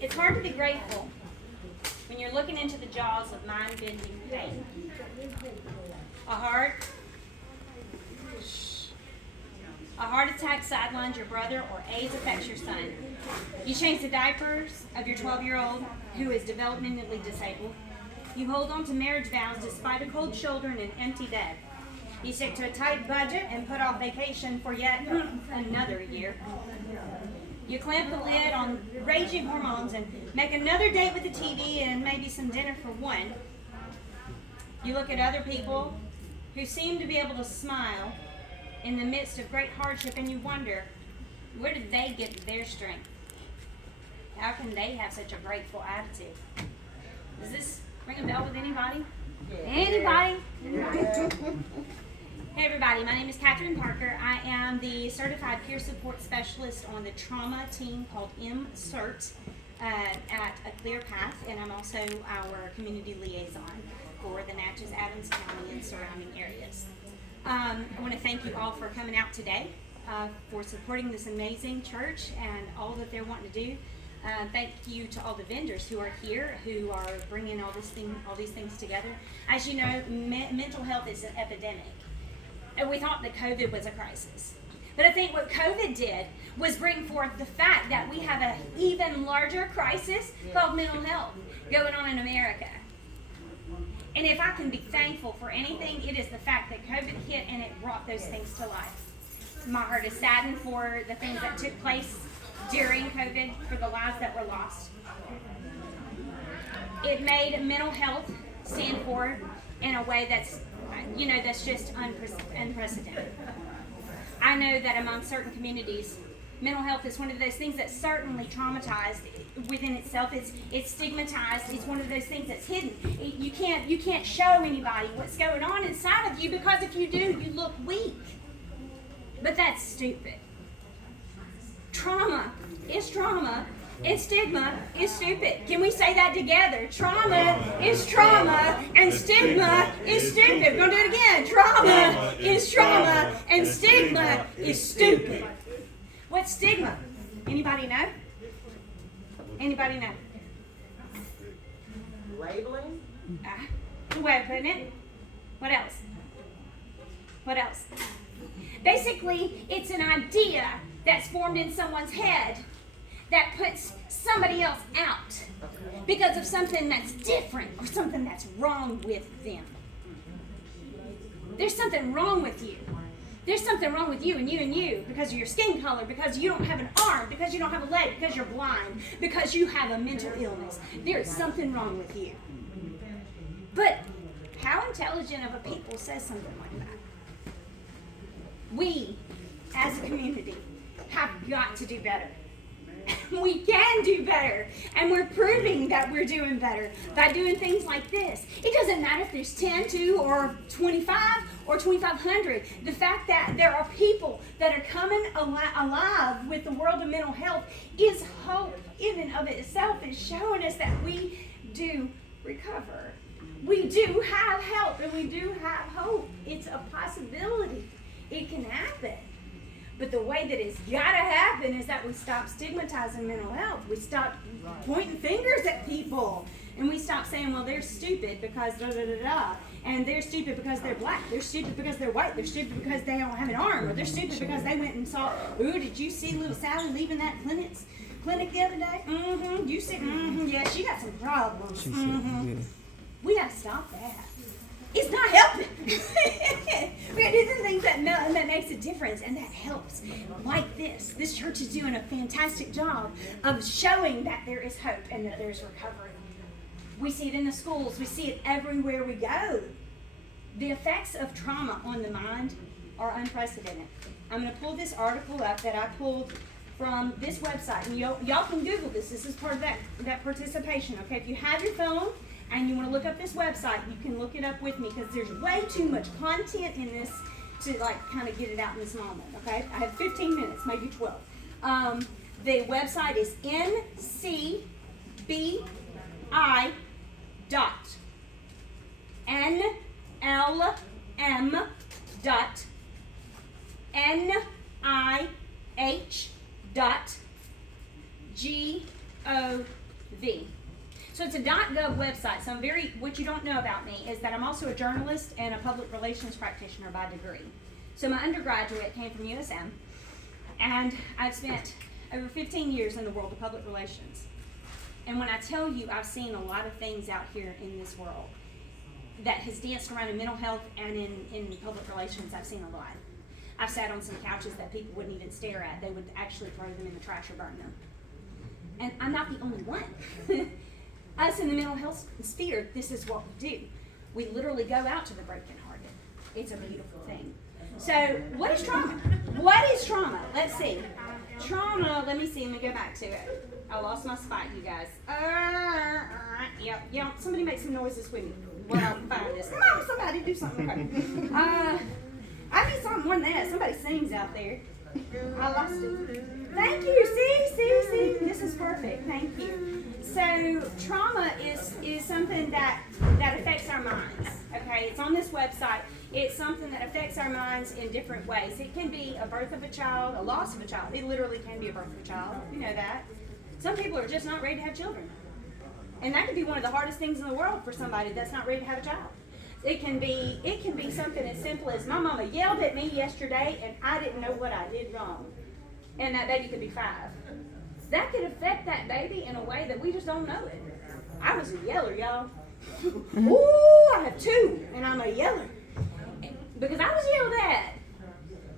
It's hard to be grateful when you're looking into the jaws of mind-bending pain. A heart attack sidelines your brother, or AIDS affects your son. You change the diapers of your 12-year-old who is developmentally disabled. You hold on to marriage vows despite a cold shoulder and an empty bed. You stick to a tight budget and put off vacation for yet another year. You clamp the lid on raging hormones and make another date with the TV and maybe some dinner for one. You look at other people who seem to be able to smile in the midst of great hardship, and you wonder, where did they get their strength? How can they have such a grateful attitude? Does this ring a bell with anybody? Anybody? Hey everybody, my name is Katherine Parker. I am the Certified Peer Support Specialist on the trauma team called MCERT at A Clear Path, and I'm also our community liaison for the Natchez, Adams County, and surrounding areas. I want to thank you all for coming out today, for supporting this amazing church and all that they're wanting to do. Thank you to all the vendors who are here, who are bringing all these things together. As you know, mental health is an epidemic. And we thought that COVID was a crisis. But I think what COVID did was bring forth the fact that we have an even larger crisis called mental health going on in America. And if I can be thankful for anything, it is the fact that COVID hit and it brought those things to life. My heart is saddened for the things that took place during COVID, for the lives that were lost. It made mental health stand forward in a way that's just unprecedented. I know that among certain communities, mental health is one of those things that's certainly traumatized within itself. It's stigmatized. It's one of those things that's hidden. You can't show anybody what's going on inside of you, because if you do, you look weak. But that's stupid. Trauma is trauma, and stigma is stupid. Can we say that together? Trauma is trauma, and stigma is stupid. We're going to do it again. Trauma is trauma, and stigma is stupid. What's stigma? Anybody know? Anybody know? Labeling. Good way of putting it. What else? What else? Basically, it's an idea that's formed in someone's head that puts somebody else out because of something that's different or something that's wrong with them. There's something wrong with you. There's something wrong with you and you and you because of your skin color, because you don't have an arm, because you don't have a leg, because you're blind, because you have a mental illness. There is something wrong with you. But how intelligent of a people says something like that? We, as a community, have got to do better. We can do better, and we're proving that we're doing better by doing things like this. It doesn't matter if there's 10, 2, or 25, or 2,500. The fact that there are people that are coming alive with the world of mental health is hope in and of itself. It's showing us that we do recover. We do have help, and we do have hope. It's a possibility. It can happen. But the way that it's got to happen is that we stop stigmatizing mental health. We stop pointing fingers at people. And we stop saying, well, they're stupid because da-da-da-da. And they're stupid because they're black. They're stupid because they're white. They're stupid because they don't have an arm. Or they're stupid because they went and saw, ooh, did you see little Sally leaving that clinic the other day? Mm-hmm. You see, mm-hmm. Yeah, she got some problems. Mm-hmm. We got to stop that. It's not helping. We got to do the things that makes a difference and that helps. Like this. This church is doing a fantastic job of showing that there is hope and that there's recovery. We see it in the schools. We see it everywhere we go. The effects of trauma on the mind are unprecedented. I'm going to pull this article up that I pulled from this website. And y'all can Google this. This is part of that participation. Okay, if you have your phone and you want to look up this website, you can look it up with me because there's way too much content in this to kind of get it out in this moment, okay? I have 15 minutes, maybe 12. The website is ncbi.nlm dot nih dot gov V. So it's a .gov website. So what you don't know about me is that I'm also a journalist and a public relations practitioner by degree. So my undergraduate came from USM, and I've spent over 15 years in the world of public relations. And when I tell you I've seen a lot of things out here in this world that has danced around in mental health and in public relations, I've seen a lot. I've sat on some couches that people wouldn't even stare at. They would actually throw them in the trash or burn them. And I'm not the only one. Us in the mental health sphere, this is what we do. We literally go out to the brokenhearted. It's a beautiful thing. So, what is trauma? What is trauma? Let's see. Trauma, let me go back to it. I lost my spot, you guys. Yeah, somebody make some noises with me while I find this. Come on, somebody do something. Okay. I need something more than that. Somebody sings out there. I lost it. Thank you. See. This is perfect. Thank you. So trauma is something that affects our minds. Okay, it's on this website. It's something that affects our minds in different ways. It can be a birth of a child, a loss of a child. It literally can be a birth of a child. You know that. Some people are just not ready to have children, and that could be one of the hardest things in the world for somebody that's not ready to have a child. It can be something as simple as my mama yelled at me yesterday and I didn't know what I did wrong. And that baby could be 5. That could affect that baby in a way that we just don't know it. I was a yeller, y'all. Ooh, I have 2 and I'm a yeller. Because I was yelled at.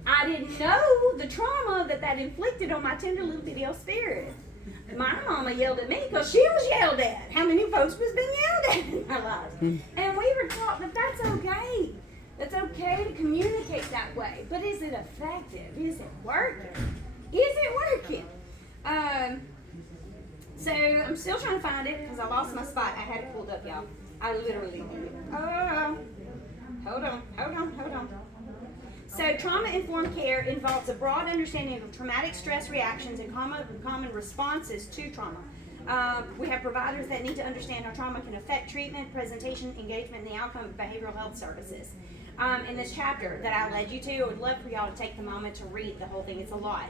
I didn't know the trauma that inflicted on my tender little bitty old spirit. My mama yelled at me because she was yelled at. How many folks was being yelled at in my life? And we were taught that that's okay. That's okay to communicate that way. But is it effective? Is it working? Is it working? So I'm still trying to find it because I lost my spot. I had it pulled up, y'all. I literally did it. Hold on. So trauma-informed care involves a broad understanding of traumatic stress reactions and common responses to trauma. We have providers that need to understand how trauma can affect treatment, presentation, engagement, and the outcome of behavioral health services. In this chapter that I led you to, I would love for y'all to take the moment to read the whole thing. It's a lot.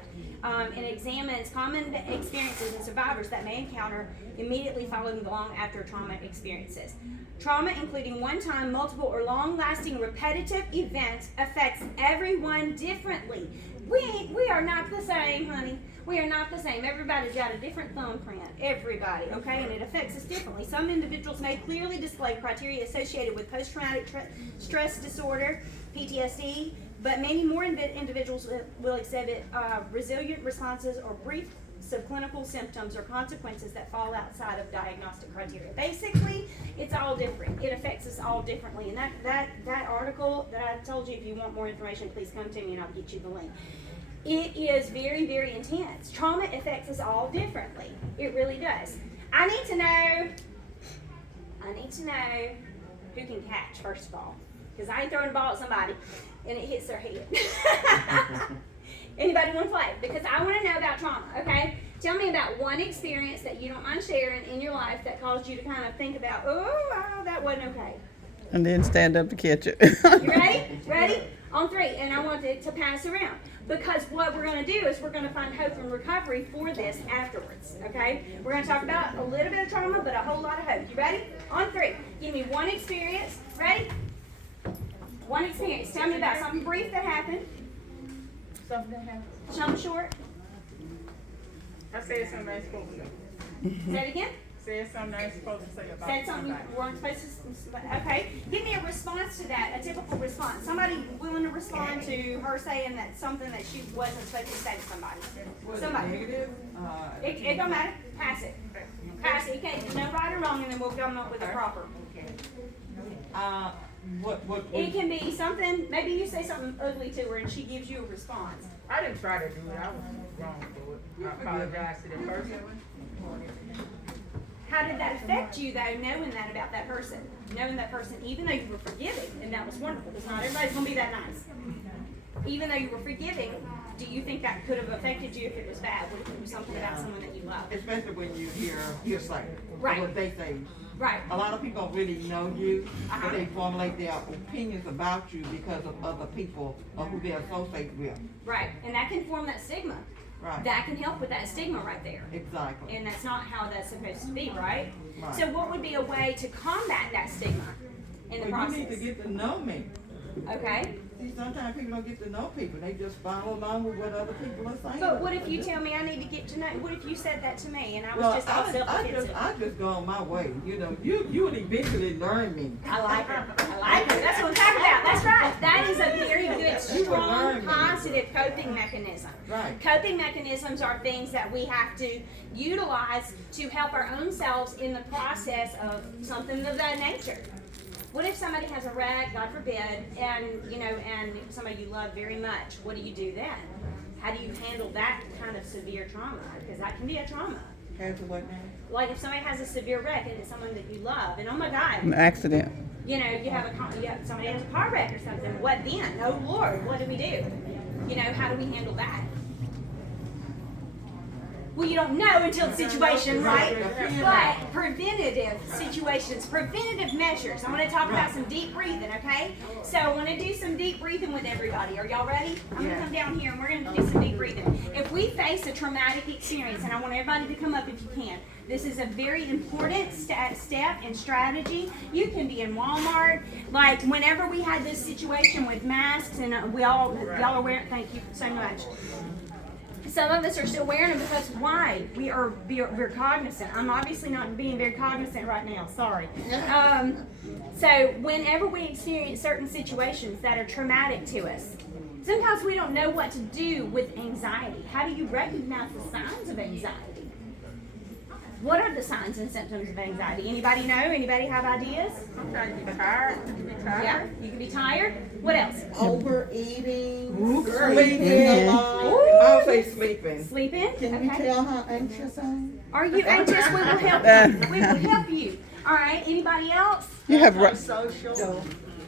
It examines common experiences and survivors that may encounter immediately following long after trauma experiences. Trauma, including one-time, multiple, or long-lasting repetitive events, affects everyone differently. We are not the same, honey. We are not the same. Everybody's got a different thumbprint. Everybody, okay? And it affects us differently. Some individuals may clearly display criteria associated with post-traumatic stress disorder, PTSD, but many more individuals will exhibit resilient responses or brief subclinical symptoms or consequences that fall outside of diagnostic criteria. Basically, it's all different. It affects us all differently. And that article that I told you, if you want more information, please come to me and I'll get you the link. It is very, very intense. Trauma affects us all differently. It really does. I need to know who can catch, first of all. Because I ain't throwing a ball at somebody and it hits their head. Anybody want to play? Because I want to know about trauma, okay? Tell me about one experience that you don't mind sharing in your life that caused you to kind of think about, that wasn't okay. And then stand up to catch it. You ready? Ready? On 3. And I want it to pass around. Because what we're going to do is we're going to find hope and recovery for this afterwards, okay? We're going to talk about a little bit of trauma, but a whole lot of hope. You ready? On 3. Give me one experience. Ready? One experience. Tell me about something brief that happened. Something short. I said something I ain't supposed to say. Say it again. Said something I ain't supposed to say about Said something you weren't supposed to. Okay. Give me a response to that. A typical response. Somebody willing to respond to her saying that something that she wasn't supposed to say to somebody. Somebody. Negative? It don't matter. Pass it. Pass it. You can't. No right or wrong, and then we'll come up with a proper. It can be something. Maybe you say something ugly to her, and she gives you a response. I didn't try to do it. I was wrong for it. I apologize to the person. How did that affect you, though, knowing that about that person? Knowing that person, even though you were forgiving, and that was wonderful, because not everybody's going to be that nice. Even though you were forgiving, do you think that could have affected you if it was bad? What if it was something about someone that you love? Especially when you hear say, Right. what they say. Right. A lot of people don't really know you, but they formulate their opinions about you because of other people or who they associate with. Right. And that can form that stigma. Right. That can help with that stigma right there. Exactly. And that's not how that's supposed to be, right? Right. So what would be a way to combat that stigma in the Well, process? you need to get to know me. Okay. See, sometimes people don't get to know people. They just follow along with what other people are saying. But what if you tell me I need to get to know? What if you said that to me and I was Well, just all I self-defensive? just go on my way. You know, you would eventually learn me. I like it. I like it. That's what I'm talking about. That's right. That is a very good, strong, positive coping mechanism. Right. Coping mechanisms are things that we have to utilize to help our own selves in the process of something of that nature. What if somebody has a wreck, God forbid, and and somebody you love very much? What do you do then? How do you handle that kind of severe trauma? Because that can be a trauma. Has to what now? Like if somebody has a severe wreck and it's someone that you love, and oh my God, An accident. you have somebody has a car wreck or something. What then? Oh Lord, what do we do? How do we handle that? Well, you don't know until the situation, right? But preventative situations, preventative measures. I want to talk about some deep breathing, okay? So I want to do some deep breathing with everybody. Are y'all ready? I'm going to come down here and we're going to do some deep breathing. If we face a traumatic experience, and I want everybody to come up if you can, this is a very important step and strategy. You can be in Walmart. Like whenever we had this situation with masks, and y'all are wearing, thank you so much. Some of us are still wearing them because why? We're cognizant. I'm obviously not being very cognizant right now. Sorry. So whenever we experience certain situations that are traumatic to us, sometimes we don't know what to do with anxiety. How do you recognize the signs of anxiety? What are the signs and symptoms of anxiety? Anybody know? Anybody have ideas? Sometimes you be tired. Yeah, you can be tired. What else? Overeating, Sleeping. sleeping a lot. I'll say sleeping. Sleeping. Can you Okay. tell how anxious I am? Are you anxious? We will help you. We will help you. All right. Anybody else? You have Social.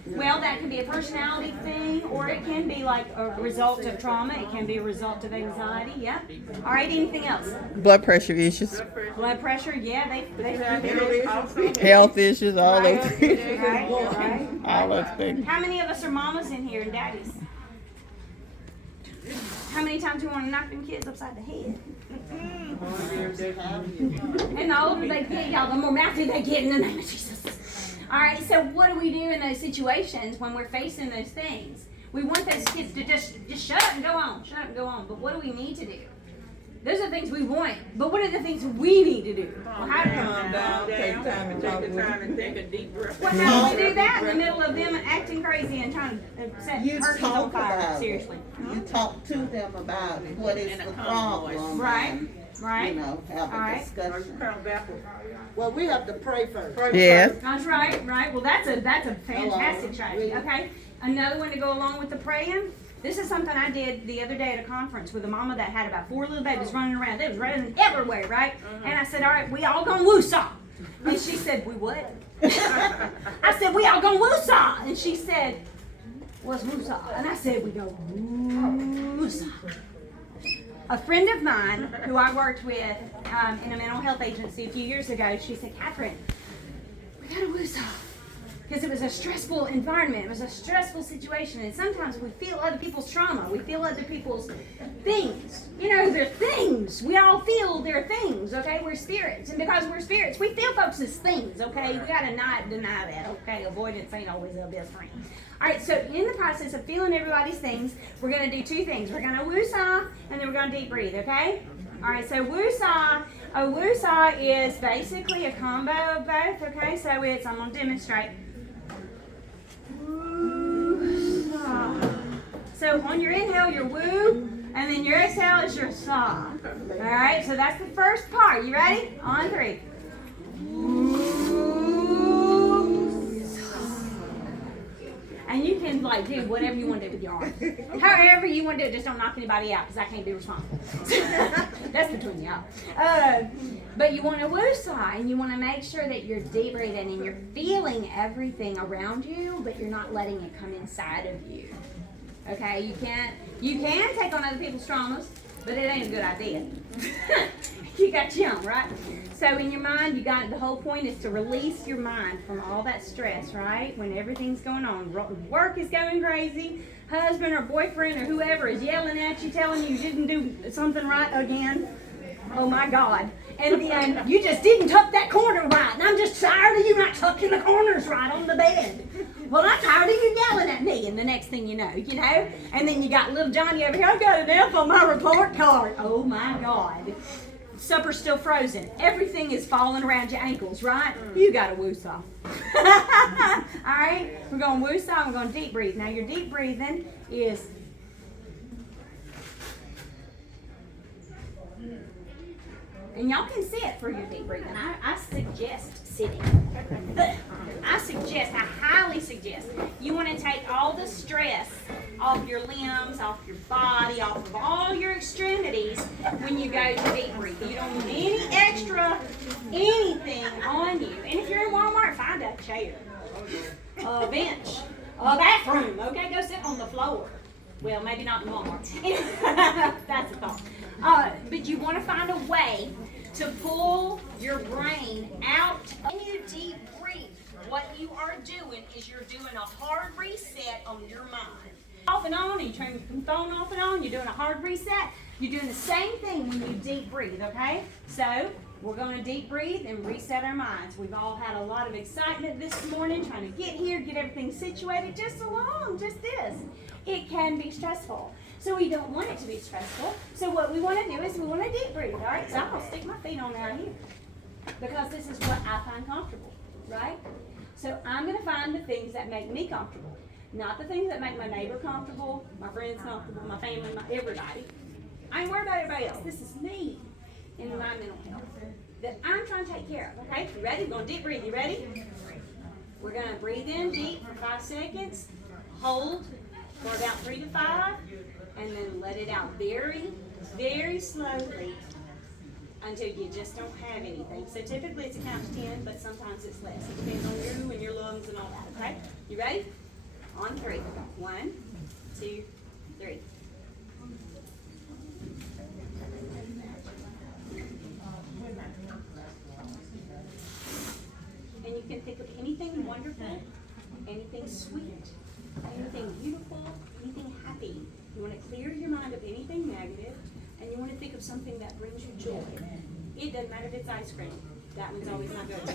Well, that can be a personality thing, or it can be like a result of trauma. It can be a result of anxiety. Yeah. All right. Anything else? blood pressure issues, Blood pressure. Yeah. They health issues, all those things. Right. Right. All those things. How many of us are mamas in here and daddies? How many times do we want to knock them kids upside the head? And the older they get, y'all, the more mouthy they get in the name of Jesus. All right, so what do we do in those situations when we're facing those things? We want those kids to just shut up and go on, shut up and go on. But what do we need to do? Those are things we want, but what are the things we need to do? Well, how do Calm down, take time and talk Take with the time them. and take a deep breath. Well, how do we do that in the middle of them acting crazy and trying to set You persons on talk fire? about Seriously. it. You talk to them about what is the problem. Right, and, right. You know, have All a right. discussion. Well, we have to pray first. Yes. That's right, right. Well, that's a fantastic strategy. Okay, another one to go along with the praying. This is something I did the other day at a conference with a mama that had about 4 little babies running around. They was running everywhere, right? And I said, all right, we all gonna woosah. And she said, we what? I said, we all gonna woosah. And she said, what's woosah? And I said, we go woosah. A friend of mine who I worked with in a mental health agency a few years ago, she said, Catherine, we gotta woosah. Because it was a stressful environment. It was a stressful situation. And sometimes we feel other people's trauma. We feel other people's things. They're things. We all feel their things, okay? We're spirits. And because we're spirits, we feel folks' things, okay? We got to not deny that, okay? Avoidance ain't always our best friend. All right, so in the process of feeling everybody's things, we're going to do 2 things. We're going to woosah, and then we're going to deep breathe, okay? All right, so woosah. A woosah is basically a combo of both, okay? So I'm going to demonstrate. So on your inhale, your woo, and then your exhale is your saw. All right, so that's the first part. You ready? On 3. And you can do whatever you want to do with your arms. However you want to do it, just don't knock anybody out because I can't be responsible. That's between y'all. But you want to woosah, and you want to make sure that you're deep breathing and you're feeling everything around you, but you're not letting it come inside of you. Okay, you can take on other people's traumas, but it ain't a good idea. You got your own, right? So in your mind, you got the whole point is to release your mind from all that stress, right? When everything's going on, work is going crazy, husband or boyfriend or whoever is yelling at you, telling you didn't do something right again. Oh my God. And then you just didn't tuck that corner right. And I'm just tired of you not tucking the corners right on the bed. Well, I'm tired of you yelling at me. And the next thing you know. And then you got little Johnny over here. I got an F on my report card. Oh my God. Supper's still frozen. Everything is falling around your ankles, right? You got a woo-saw. All right? We're going to woo-saw. We're going to deep breathe. Now, your deep breathing is... And y'all can sit for your deep breathing. I suggest sitting. I highly suggest, you want to take all the stress off your limbs, off your body, off of all your extremities when you go to deep breathe. You don't want any extra anything on you. And if you're in Walmart, find a chair, a bench, a bathroom. Okay, go sit on the floor. Well, maybe not in Walmart. That's a thought. But you want to find a way to pull your brain out. When you deep breathe, what you are doing is you're doing a hard reset on your mind. Off and on, and you turn your phone off and on, you're doing a hard reset. You're doing the same thing when you deep breathe, okay? So, we're going to deep breathe and reset our minds. We've all had a lot of excitement this morning trying to get here, get everything situated just this. It can be stressful. So we don't want it to be stressful. So what we want to do is we want to deep breathe, all right? So I'm going to stick my feet on out here because this is what I find comfortable, right? So I'm going to find the things that make me comfortable, not the things that make my neighbor comfortable, my friends comfortable, my family, everybody. I ain't worried about everybody else. This is me and my mental health that I'm trying to take care of, okay? You ready? We're going to deep breathe. You ready? We're going to breathe in deep for 5 seconds, hold for about 3 to 5, and then let it out very, very slowly until you just don't have anything. So typically it's a count to 10, but sometimes it's less. It depends on you and your lungs and all that, okay? You ready? On 3. 1, 2, 3. And you can think of anything wonderful, anything sweet, anything beautiful, anything happy. You want to clear your mind of anything negative, and you want to think of something that brings you joy. It doesn't matter if it's ice cream. That one's always my go-to.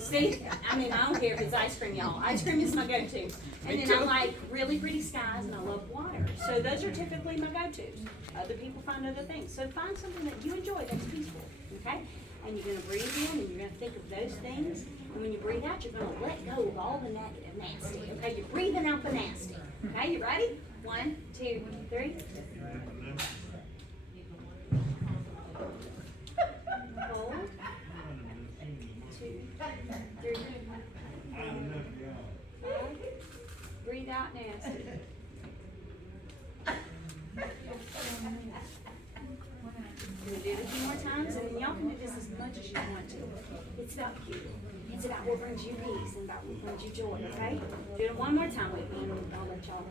See, I don't care if it's ice cream, y'all. Ice cream is my go-to. And then I like really pretty skies, and I love water. So those are typically my go-tos. Other people find other things. So find something that you enjoy that's peaceful, okay? And you're going to breathe in, and you're going to think of those things. And when you breathe out, you're going to let go of all the negative, nasty. Okay, you're breathing out the nasty. Okay, you ready? 1, 2, 3. Hold. 2, 3. 4. Breathe out nasty. We'll do it a few more times, and then y'all can do this as much as you want to. It's about you. It's about what brings you peace and about what brings you joy, okay? Do it one more time with me, and I'll let y'all.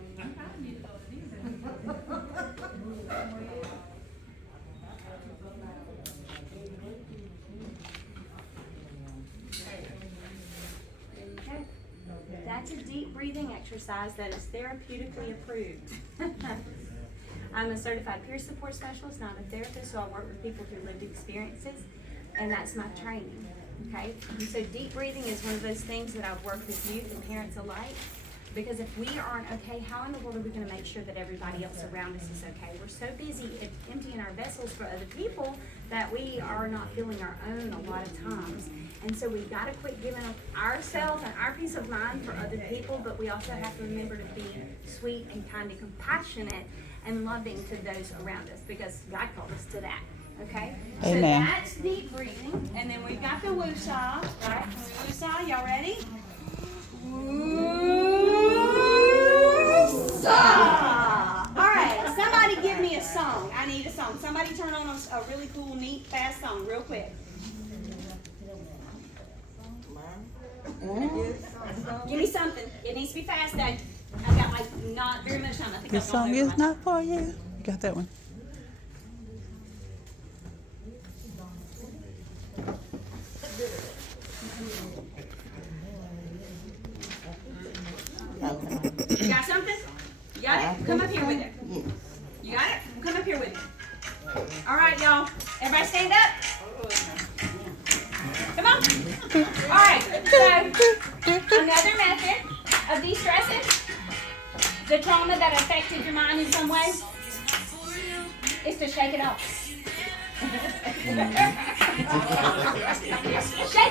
Okay. That's a deep breathing exercise that is therapeutically approved. I'm a certified peer support specialist, not a therapist, so I work with people through lived experiences, and that's my training, okay? And so deep breathing is one of those things that I've worked with youth and parents alike, because if we aren't okay, how in the world are we going to make sure that everybody else around us is okay? We're so busy emptying our vessels for other people that we are not filling our own a lot of times. And so we've got to quit giving up ourselves and our peace of mind for other people, but we also have to remember to be sweet and kind and compassionate and loving to those around us, because God called us to that, okay? Amen. So that's deep breathing, and then we've got the woo-saw, right? Woo-saw, y'all ready? Woo-saw! All right, somebody give me a song. I need a song. Somebody turn on a really cool, neat, fast song real quick. Give me something. It needs to be fast, though. I've got not very much time. I think This song is not for you. You got that one. You got something? You got it? Come up here with it. Yes. You got it? Come up here with me. All right, y'all. Everybody stand up. Come on. All right. So, another method of de-stressing the trauma that affected your mind in some way is to shake it off. Shake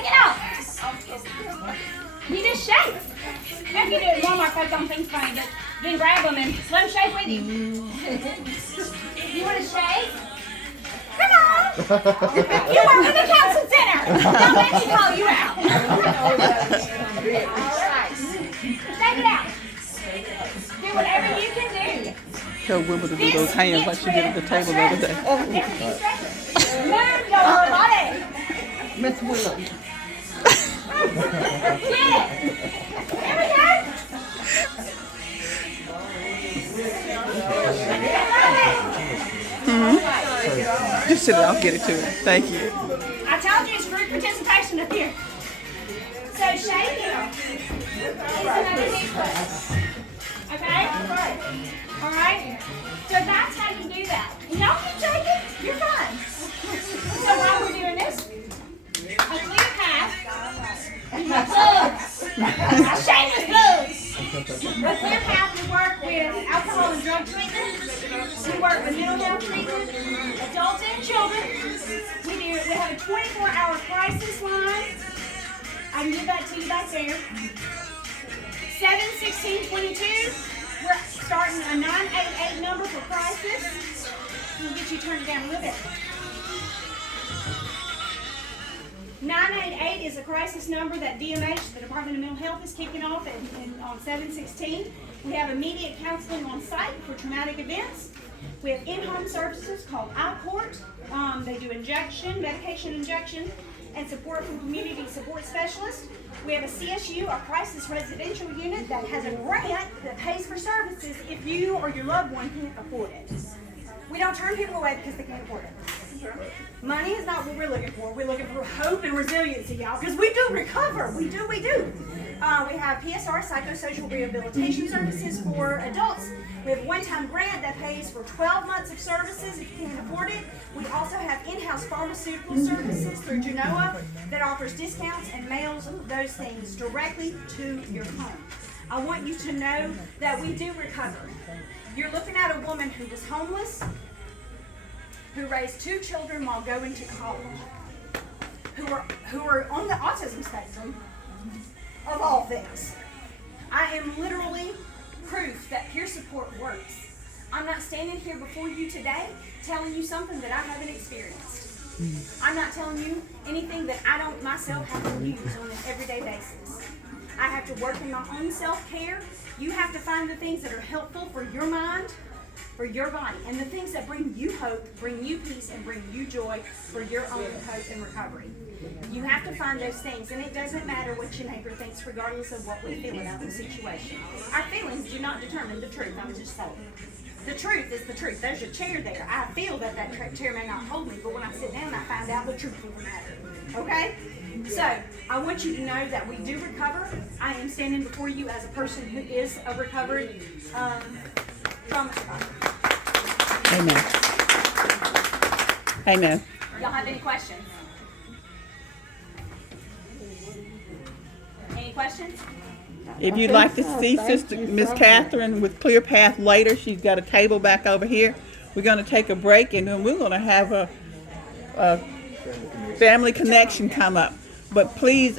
it off. You just shake. Maybe you do it. Walmart folks don't think it's funny, but then grab them and let them shake with you. You want to shake? Come on. You work in the council center. Don't let me call you out. All right. Shake it out. Do whatever you can do. Tell Wilma to do those hands like she did at the table the other day. Move your body. Miss Willow. Get it. Here we go. Just sit down, I'll get it to her. Thank you. I told you it's group participation up here. So shake it. It's another knee push. Okay? All right? So that's how you do that. And y'all keep shaking. You're fine. So while we're doing this, a clear path. Shameless plugs. A clear path, we work with alcohol and drug treatment. We work with mental health treatment, adults and children. We have a 24-hour crisis line. I can give that to you back there. 7-16-22. We're starting a 988 number for crisis. We'll get you turned down a little bit. 988 is a crisis number that DMH, the Department of Mental Health, is kicking off on 7/16. We have immediate counseling on site for traumatic events. We have in-home services called iCourt. They do medication injection, and support from community support specialists. We have a CSU, a crisis residential unit, that has a grant that pays for services if you or your loved one can't afford it. We don't turn people away because they can't afford it. Money is not what we're looking for. We're looking for hope and resiliency, y'all, because we do recover. We do. We have PSR, psychosocial rehabilitation services for adults. We have a one-time grant that pays for 12 months of services if you can't afford it. We also have in-house pharmaceutical services through Genoa that offers discounts and mails those things directly to your home. I want you to know that we do recover. You're looking at a woman who was homeless, who raised 2 children while going to college, who are on the autism spectrum, of all things. I am literally proof that peer support works. I'm not standing here before you today telling you something that I haven't experienced. I'm not telling you anything that I don't myself have to use on an everyday basis. I have to work in my own self-care. You have to find the things that are helpful for your mind, for your body, and the things that bring you hope, bring you peace, and bring you joy for your own hope and recovery. You have to find those things, and it doesn't matter what your neighbor thinks, regardless of what we feel about the situation. Our feelings do not determine the truth. I'm just saying. The truth is the truth. There's a chair there. I feel that chair may not hold me, but when I sit down, I find out the truth of the matter. Okay? So, I want you to know that we do recover. I am standing before you as a person who is a recovered trauma survivor. Amen. Amen. Y'all have any questions? Any questions? If you'd like to see Sister Miss Catherine with Clear Path later, she's got a table back over here. We're going to take a break, and then we're going to have a family connection come up. But please